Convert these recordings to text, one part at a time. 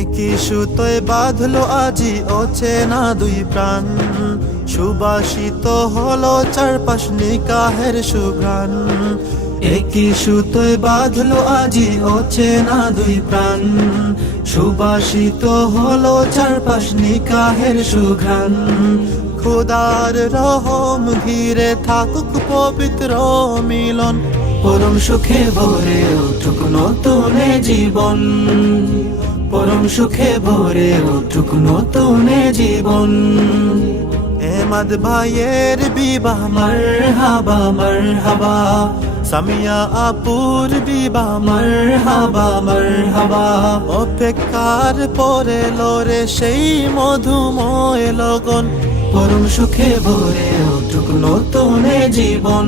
একই সুতোয় বাঁধলো আজি অচেনা দুই প্রাণ, সুবাসিত হলো চারপাশ নিকাহের সুঘ্রাণ। একই সুতোয় বাঁধলো আজি অচেনা দুই প্রাণ, সুবাসিত হলো চারপাশ নিকাহের সুঘ্রাণ। খোদার রহম ঘিরে থাকুক পবিত্র মিলন, পরম সুখে ভরে উঠুক নতুন জীবন, পরম সুখে ভরে উঠুক নতুন জীবন। এমাদ ভাইয়ের বিবাহ মারহাবা মারহাবা, সামিয়া আপুর বিবাহ মারহাবা মারহাবা। অপেক্ষার পরে লরে সেই মধুময় লগন, পরম সুখে ভরে উঠুক নতুন জীবন,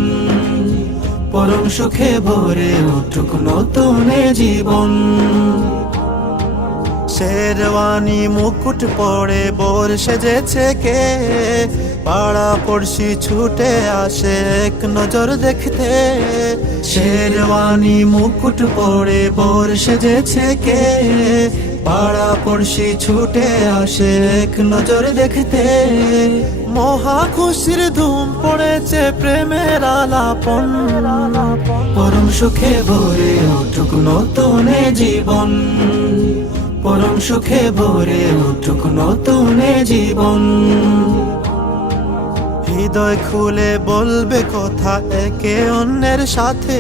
পরম সুখে ভরে উঠুক নতুন জীবন। শেরওয়ানি মুকুট পরে বোর সেজেছে কে, পাড়া পড়শি ছুটে আসে এক নজর দেখতে। শেরওয়ানি মুকুট পরে বোর সেজেছে কে, পাড়া পড়শি ছুটে আসে এক নজর দেখতে। মহা খুশির ধুম পড়েছে প্রেমের আলাপন, পরম সুখে ভরে উঠুক নতুন জীবন, পরম সুখে ভরে উঠুক নতুন জীবন। হৃদয় খুলে বলবে কথা একে অন্যের সাথে,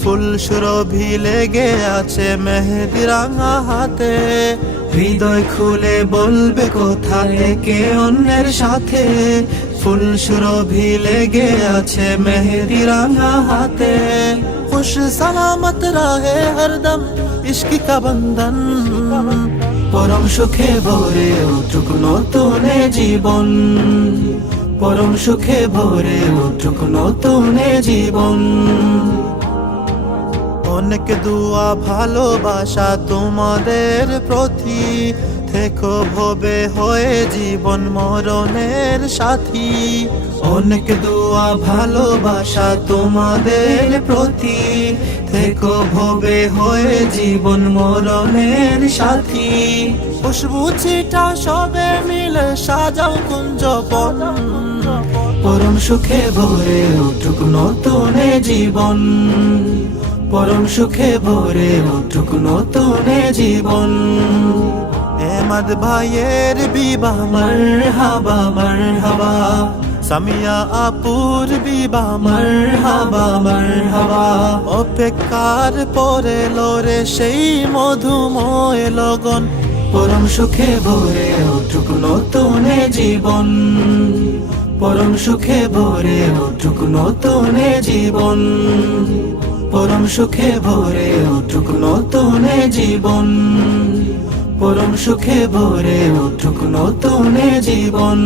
ফুল সুরভি লেগে আছে মেহেদি রাঙা হাতে। হৃদয় খুলে বলবে কথা একে অন্যের সাথে, ফুল সুরভি লেগে আছে মেহেদি রাঙা হাতে। খুশ সালামত রাহে হরদম ইশক কা বন্ধন, পরম সুখে ভরে উঠুক নতুন জীবন, পরম সুখে ভরে উঠুক নতুন জীবন। অনেক দুয়া ভালোবাসা তোমাদের প্রতি, থেকো ভবে হয়ে জীবন মরণের সাথী। অনেক দুয়া ভালোবাসা তোমাদের প্রতি, থেকো ভবে হয়ে জীবন মরণের সাথী। খুশবু ছিটা সবে মিলে সাজাও কুঞ্জবন, পরম সুখে ভরে উঠুক নতুন জীবন, পরম সুখে ভরে উঠুক নতুন জীবন। এমাদ ভাইয়ের বিবাহ মারহাবা মারহাবা, সামিয়া আপুর বিবাহ মারহাবা মারহাবা। অপেক্ষার পরে লরে সেই মধুময় লগন, পরম সুখে ভরে উঠুক নতুন জীবন, পরম সুখে ভরে উঠুক নতুন জীবন, পরম সুখে ভরে উঠুক নতুন জীবন, পরম সুখে ভরে উঠুক নতুন জীবন।